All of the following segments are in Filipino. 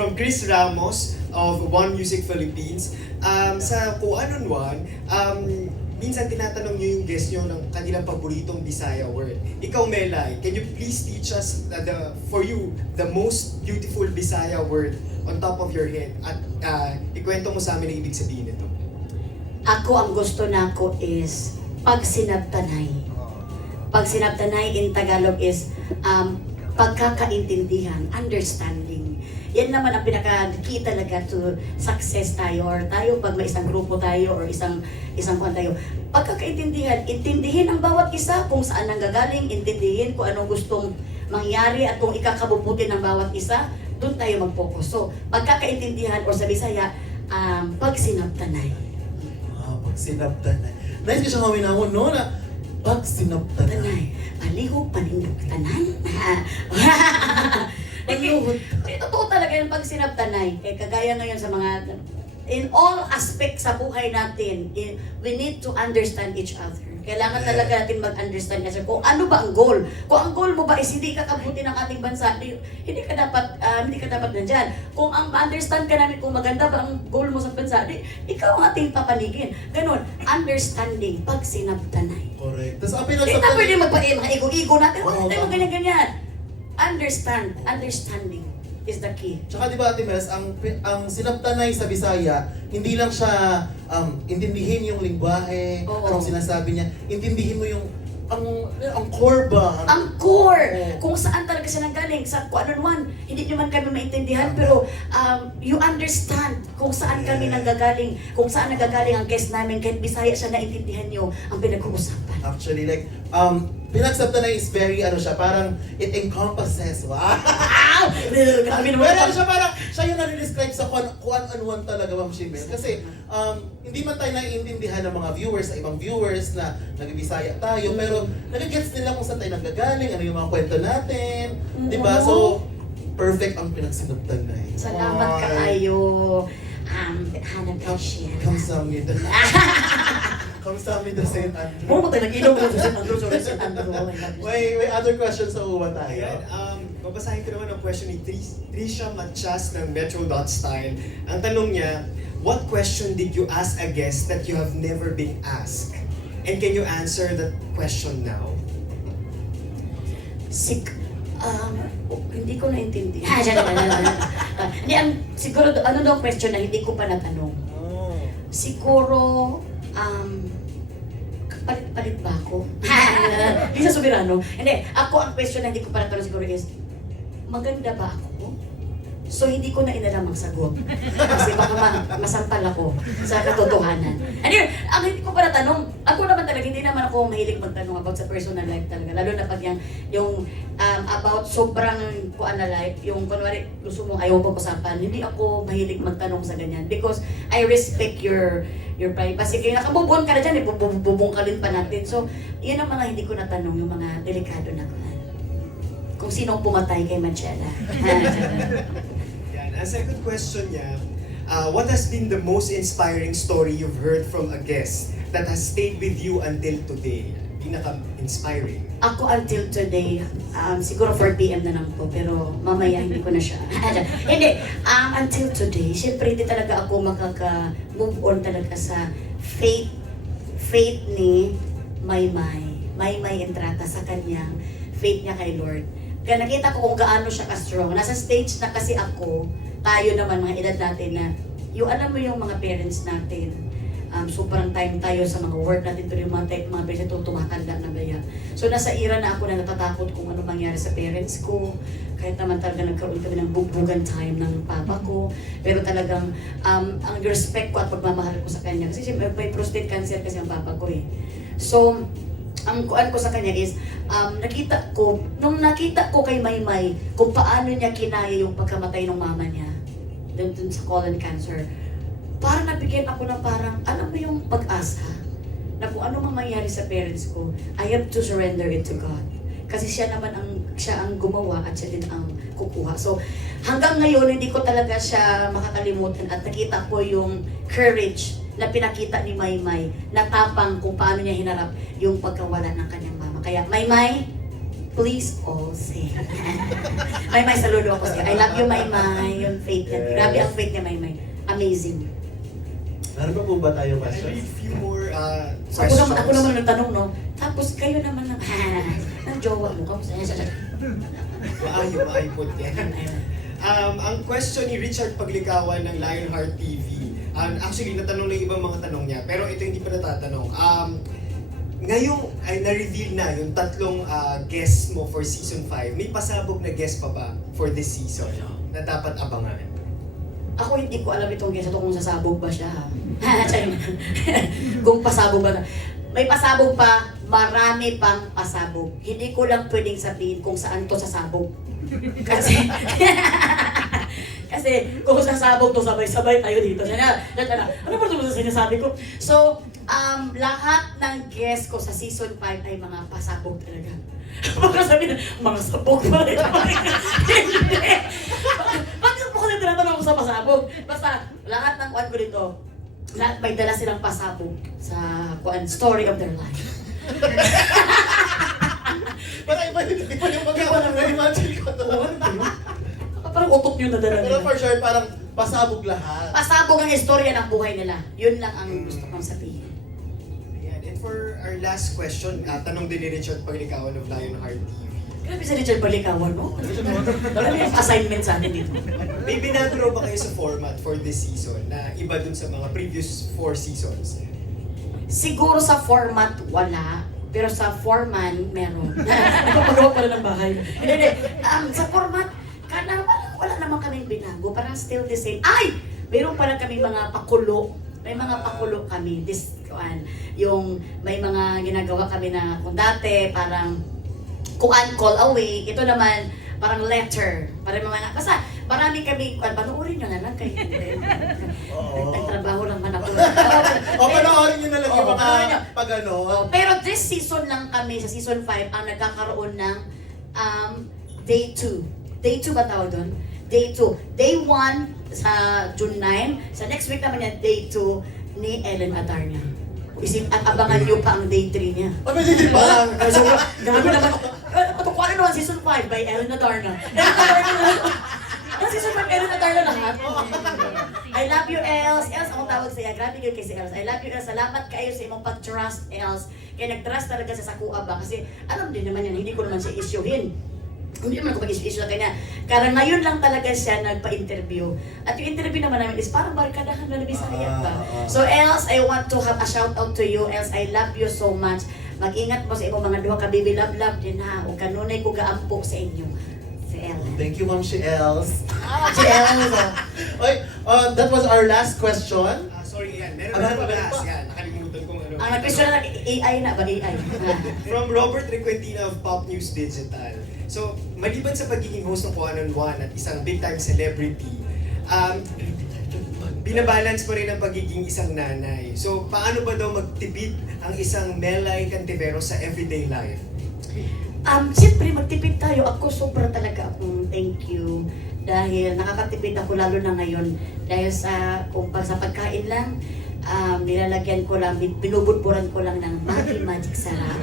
from Chris Ramos of One Music Philippines. Sa Kung Anon One, minsan tinatanong nyo yung guest nyo ng kanilang paboritong Bisaya word. Ikaw, Melay, can you please teach us, for you, the most beautiful Bisaya word on top of your head? At ikwento mo sa amin ang ibig sabihin nito. Ako, ang gusto nako is pagsinabtanay. Pagsinabtanay in Tagalog is pagkakaintindihan, understanding. Yan naman ang pinaka-key talaga to success tayo, or tayo pag may isang grupo tayo or isang kwan tayo. Pagkakaintindihan, intindihin ang bawat isa kung saan nanggagaling, intindihin kung anong gustong mangyari at kung ikakabubuti ng bawat isa, doon tayo mag-focus. So, pagkakaintindihan or sa Bisaya, pagsinabtanay. Pagsinabtanay. Nais ko siya mawinahon, no? Na pagsinabtanay. Palihog, panindagtanan. Totoo talaga yung pagsinabtanay. Kagaya ngayon sa mga, in all aspects sa buhay natin, we need to understand each other. Kailangan talaga natin mag-understand kasi kung ano ba ang goal. Kung ang goal mo ba is hindi kakabuti ng ating bansa, hindi ka dapat nandyan. Kung ang understand ka namin kung maganda ba ang goal mo sa bansa, ikaw ang ating papaligin. Ganon, understanding, pagsinabtanay. Correct. Tapos ang Hindi na pinasabtanay. pwede mga ego-ego natin. Oo, Huwag tayo tama. ganyan-ganyan. Understanding is the key. Tsaka di ba, Ate Mels, ang sinabtanay sa Bisaya, hindi lang siya intindihin yung lingwahe, Oo. anong sinasabi niya, intindihin mo yung ang core ba? Ang core, Oo. kung saan talaga siya nanggaling, sa kung ano man, hindi nyo man kami maintindihan, pero you understand kung saan kami nanggagaling, kung saan nanggagaling ang guest namin, kahit Bisaya siya naintindihan nyo ang pinag-uusapan. Actually, like, pinagsabtanay is very, siya, parang it encompasses, wow! Grabe naman. Pero siya parang, siya yung nare-describe sa kuan anuan talaga, Ma'am Shimel. Kasi, hindi man tayo naiintindihan ng mga viewers, sa ibang viewers na nag-Bisaya tayo, pero nag-gets nila kung saan tayo nanggagaling, ano yung mga kwento natin, di ba? So, perfect ang pinagsinabtanay. Salamat kaayo. Hanap ka siya. Kamsamnida. Kamsamnida, St. Andrew. Puro mo tayo nag-ilong ko sa St. Andrew. St. Andrew. May other questions sa uwa tayo. Ayan, babasahin ko naman ang question ni Trisha Machas ng Metro.style. Ang tanong niya, what question did you ask a guest that you have never been asked? And can you answer that question now? Hindi ko naintindihan. Hindi, siguro, ano daw question na hindi ko pa natanong? Siguro, palit ba ako? Lisa Soberano. Hindi, ako ang question na hindi ko pa natanong siguro is, maganda ba ako? So, hindi ko na inalam ang sagot. Kasi baka masampal ako sa katotohanan. Anyway, ang hindi ko pa natanong, ako naman talaga, hindi naman ako mahilig magtanong about sa personal life talaga. Lalo na pag yung about sobrang kuan na life, yung kunwari gusto mong ayaw pag-usapan, hindi ako mahilig magtanong sa ganyan. Because I respect your privacy. Kaya nakabubong ka na dyan, bubungkalin pa natin. So, yun ang mga hindi ko natanong, yung mga delikado na kuan. Kung sino ang pumatay kay Marcella. Yan. Ang second question niya, what has been the most inspiring story you've heard from a guest that has stayed with you until today? Pinaka-inspiring. Ako until today, siguro 4 p.m. na lang po, pero mamaya hindi ko na siya. Hindi, until today, syempre hindi talaga ako makaka-move on talaga sa faith ni Maymay Entrata sa kanyang faith niya kay Lord. Kaya nakita ko kung gaano siya ka-strong. Nasa stage na kasi ako, tayo naman, mga edad natin na, alam mo yung mga parents natin, sobrang time tayo sa mga work natin, pero yung mga parents ito tumatanda na baya. So nasa era na ako na natatakot kung ano mangyari sa parents ko, kahit naman talaga nagkaroon kami ng bugbugan time ng papa ko, pero talagang ang respect ko at pagmamahal ko sa kanya, kasi may prostate cancer kasi ang papa ko eh. So, ang kuan ko sa kanya is, nung nakita ko kay Maymay, kung paano niya kinaya yung pagkamatay ng mama niya, dun sa colon cancer, parang nabigyan ako ng parang, alam mo yung pag-asa, na kung ano mang mangyari sa parents ko, I have to surrender it to God. Kasi siya ang gumawa at siya din ang kukuha. So, hanggang ngayon, hindi ko talaga siya makakalimutan at nakita ko yung courage na pinakita ni Maymay na tapang kung paano niya hinarap yung pagkawala ng kanyang mama. Kaya, Maymay, please all sing. Maymay, saludo ako sa'yo. I love you, Maymay. Yung faith niya. Grabe ang faith niya, Maymay. Amazing. Meron pa po ba tayo I read questions? few more So, ako naman nagtanong, no? Tapos kayo naman ng jowa mo. Kamusta? Maayo po yan. Ang question ni Richard Paglikawan ng Lionheart TV, actually natanong na yung ibang mga tanong niya, pero ito hindi pa natatanong. Ngayong ay na-reveal na yung tatlong guests mo for season 5, may pasabog na guest pa ba for this season na dapat abangan? Ako hindi ko alam itong guest ito kung sasabog ba siya. Kung pasabog ba na. May pasabog pa, marami pang pasabog. Hindi ko lang pwedeng sabihin kung saan to sasabog. Kasi kasi kung sasabog to, sabay-sabay tayo dito. Ano ba ito sa sinasabi ko? So, lahat ng guest ko sa season 5 ay mga pasabog talaga. Baka sabihin, mga sabog pa rin. Hindi. Bakit mo kasi tinatanong ko sa pasabog? Basta, lahat ng kuwan ko dito, lahat may dala silang pasabog sa kuwan, story of their life. Parang iba yung mag-imagine ko to. Parang utok nyo nadala Pero nila. for sure, parang pasabog lahat. Pasabog ang istorya ng buhay nila. Yun lang ang gusto kong sabihin. Ayan. And for our last question, tanong din ni Richard Paglikawan of Lionheart TV. Grabe si Richard Balikawan, no? Dami yung assignment sa atin dito. May binago ba kayo sa format for this season na iba dun sa mga previous 4 seasons? Siguro sa format, wala. Pero sa foreman, meron. Nagpapagawa pala ng bahay. Hindi. Sa format, parang wala naman kaming binago. Parang still the same. Ay! Meron pala kami mga pakulo. May mga pakulo kami. Yung may mga ginagawa kami na kung dati, parang kuan call away. Ito naman, parang letter. Parang mga, basta marami kami, panoorin nyo na lang kayo. Nagtrabaho lang man ako. O, panoorin nyo na lang yung Oo, panoorin nyo. mga pag-ano. Pero this season lang kami, sa season 5, ang nagkakaroon ng day 2. Day 2 ba tawag doon? Day 2. Day 1 sa June 9. Sa next week naman yan, day 2 ni Ellen Adarna. At abangan nyo pa ang day 3 niya. O, may hindi ba? Grabe naman. Patukuan naman season 5 by Ellen Adarna. Ang season 5, Ellen Adarna lahat. I love you, Els. Els, akong tawag sa iya. Grabe yun kay si Els. I love you, Els. Salamat kayo sa imong pag-trust, Els. Kaya nag-trust talaga sa Sakua ba? Kasi alam din naman yan, hindi ko naman siya issuehin. Hindi naman ko mag-issue na kanya. Kaya ngayon lang talaga siya nagpa-interview. At yung interview naman namin is parang barkadahan na Bisaya ba? So Els, I want to have a shout out to you. Els, I love you so much. Mag-ingat mo sa imong mga duha ka baby love din ha. O kanunay ko gaampo sa inyo. Si Els. Thank you, Ma'am si Els. Si Els. Okay, that was our last question. Sorry, yan. Meron Ano na ba? last. Yan, nakalimutan kong ano. Ang nag-question na AI na ba? AI. From Robert Requentina of Pop News Digital. So, maliban sa pagiging host ng Kuan on One at isang big-time celebrity, binabalance mo rin ang pagiging isang nanay. So, paano ba daw magtipid ang isang Melay Cantivero sa everyday life? Siyempre, magtipid tayo. Ako sobra talaga akong thank you. Dahil nakakatipid ako lalo na ngayon. Dahil sa pagkain lang, nilalagyan ko lang, binubudburan ko lang ng Magic Sarap.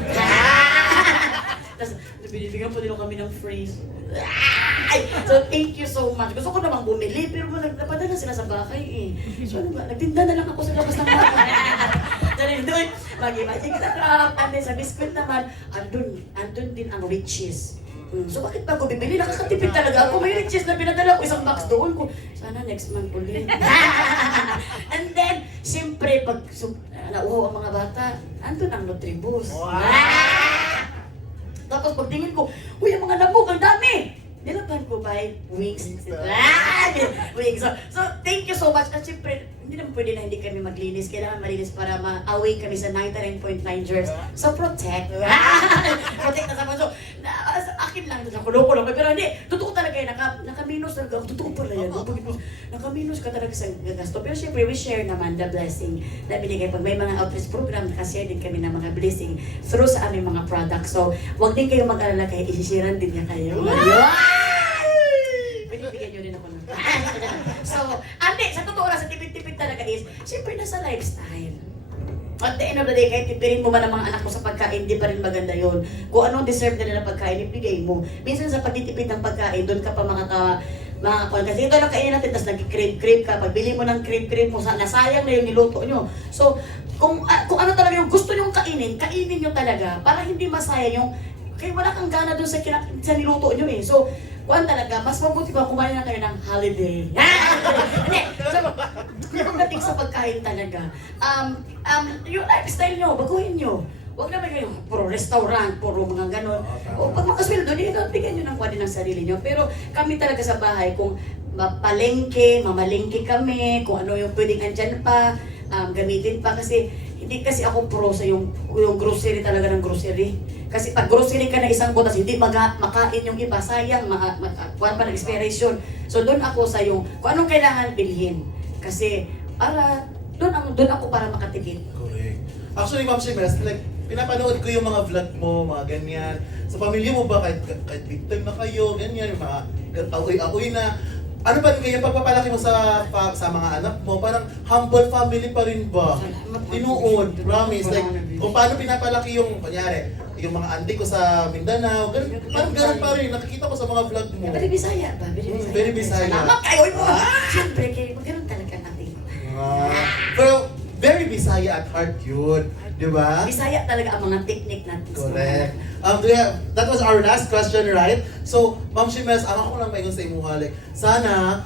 Tapos, binibigyan po nila kami ng free. So, thank you so much. Gusto ko namang bumili, pero napadala sila sa bakay eh. So, ano ba? Nagtinda na lang ako sa labas ng bakay. Dahil doon, Magic Sarap. And then sa biscuit naman, andun din ang riches. So bakit ba ako bibili? Nakakatipid talaga ako. May riches na pinadala ko isang box doon ko. Sana next month ulit. And then, siyempre, pag nauho ang mga bata, andun ang Nutribus. Tapos pagtingin ko, uy, ang mga labog, ang dami! Nilaban ko by wings. Wings. So, thank you so much. At siyempre, hindi naman pwede na hindi kami maglinis. Kailangan malinis para ma-away kami sa 99.9 germs. So, protect. Protect na sa mga. So, akin lang, nakuloko lang. Pero hindi, totoo talaga yun. Naka-minus talaga. Totoo pala yan. Naka-minus ka talaga sa gasto. Pero siyempre, we share naman the blessing na binigay. Pag may mga outreach program, nakashare din kami ng mga blessing through sa aming mga products. So, huwag din kayo mag-alala kaya isisiran din niya kayo. Binibigyan nyo rin ako nun. So, ande, sa totoo lang, sa tipid-tipid talaga is, siyempre nasa lifestyle. at the end of the day, kahit tipirin mo man ang mga anak mo sa pagkain, di pa rin maganda yon. Kung anong deserve nila ng pagkain, ibigay mo. Minsan sa pagtitipid ng pagkain, doon ka pa kasi ito lang kainin natin, tapos nag-crave ka, pagbili mo ng crave mo, nasayang na yung niluto nyo. So, kung ano talaga yung gusto nyong kainin nyo talaga, para hindi masayang yung, kaya wala kang gana doon sa niluto nyo eh. So, kuhan talaga, mas mabuti pa kumain na kayo ng holiday. Hindi, so, pagdating sa pagkain talaga, yung lifestyle nyo, baguhin nyo. Huwag naman kayo, puro restaurant, puro mga ganon. O pag makasweldo, bigyan nyo ng kwadi ng sarili nyo. Pero kami talaga sa bahay, kung mamalengke kami, kung ano yung pwedeng andyan pa, gamitin pa. Kasi hindi kasi ako pro sa yung grocery talaga ng grocery. Kasi pag grocery ka na isang butas, hindi makain yung iba, sayang, kuhan pa ng expiration. So doon ako sa yung, kung anong kailangan bilhin. Kasi para, doon ako para makatipid. Correct. Actually, Ma'am Shimes, like, pinapanood ko yung mga vlog mo, mga ganyan. Sa pamilya mo ba, kahit big time na kayo, ganyan, yung mga aoy na. Ano pa rin ganyan, pagpapalaki mo sa mga anak mo, parang humble family pa rin ba? Tinuod, promise. Like, kung paano pinapalaki yung, kunyari, yung mga auntie ko sa Mindanao, parang ganun pa rin, nakikita ko sa mga vlog mo. Very Bisaya ba? Very Bisaya. Salamat kayo mo! Siyempre, kayo, magkaroon talaga natin. Pero, very Bisaya at heart yun. Di ba? Bisaya talaga ang mga technique natin. Correct. That was our last question, right? So, Ma'am Shimes, ang ako lang maingon sa imuha, like, sana